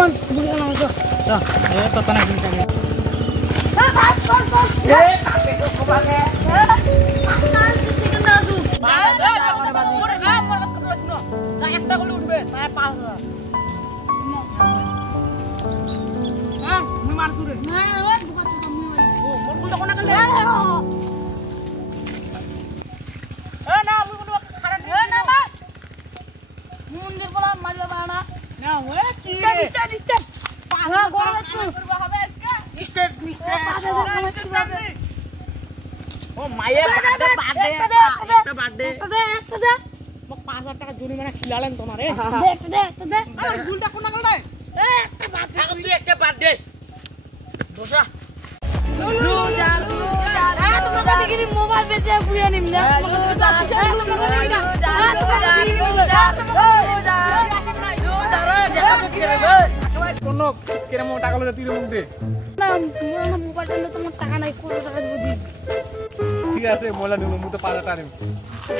man, bukan nama tu. Dah, itu tanah kita. Tapi tu pakai. Sikit tu. একটা গুলো উঠবে তাই 5000 হ্যাঁ মুই মার তুরে না ওই বুকা তো মুই মারি ও মোর গুলো কোনা গলে এ না মুই গুলো খারাপ এ না মা মন্দির বলা মারলে বানা না ওই কি স্টার্ট পাহা গোল করব হবে আজকে স্টার্ট ও মায়ের বার্থডে একটা বার্থডে একটা দে 5000 টাকা জরিমানা খিলালেন তোমারে দে আরে গুলটা কোনা গলে একটা বার্থডে এখন তুই একটা বার্থডে বসা লুজা তোমাকে দেখি মোবাইল বেচে পুরিয়ে নিম না কোন কেরম টাকা ললে তুই মুখ দে না মোবাইলটা তোমার টাকা নাই কত টাকা দিব দি ঠিক আছে মোলা নিব মুতে 5000 টাকা নিব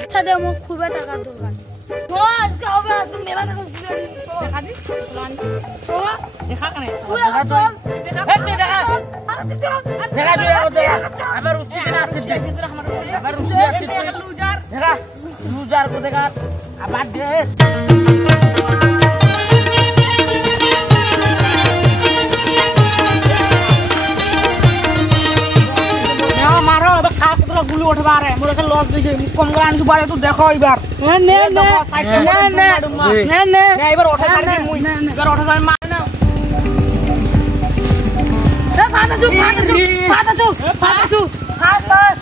আচ্ছা দে মোক খুবই টাকা দরকার ও আজকে হবে তুমি মেলা টাকা পুরিয়ে নিম দেখা দি প্ল্যান তো দেখা কানে দেখা তো হেতে দেখা দেখা দেখা আবার উঠি না আছে আবার উঠি আছে লুজার দেখা লুজার কো দেখা আবার দে গুলো উঠবারে মোর একটা লস দিছে কম করে আনছি বারে তো দেখো এবার নে এবার ওঠা ছাড়বি মুই এবার ওঠা ছাড়বি মার না এ ফাটাছু হাত বাস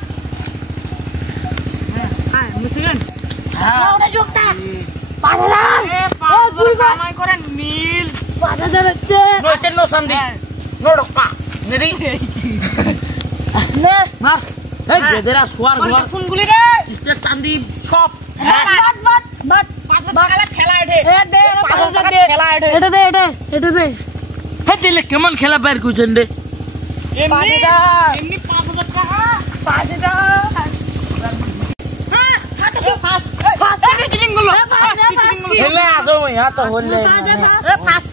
হ্যাঁ মুছিলেন হ্যাঁ ওটা জোকটা 5000 ও তুই কামাই করে নীল 5000 হচ্ছে নো স্টেন নো সন্ধি নো রক্কা নেদি নে মার এই গেদেরা সোয়ার ঘর কোনগুলি রে স্টেট চাঁদি সব বাট 500 টাকা খেলা এঠে এ দে 500 টাকা খেলা এঠে এটা দে হে দিলে কেমন খেলা বাইর কইছেন রে এমনি 5000 টাকা 5000 হ্যাঁ ফাস এই টিলিং গুলো হেলে আছো ইয়া তো হলে এ ফাস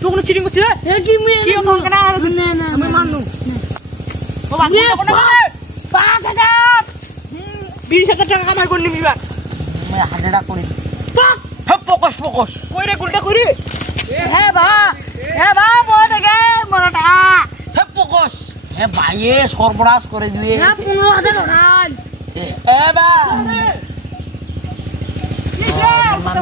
তুই কোন চিটিং করছিস এ কি মুই কি কোন না আমি মাননু ও বাকি কোন না 5000 20000 টাকা কামাই করে নিবি এবার মই 1000 টাকা করে হপ ফোকাস কইরে গুলটা কইরে হ্যাঁ বা বড় গে মরটা হপ ফোকাস হে ভাইয়ে সর্বনাশ করে দিবে না 15000 ওঠান এ বা কিসে মার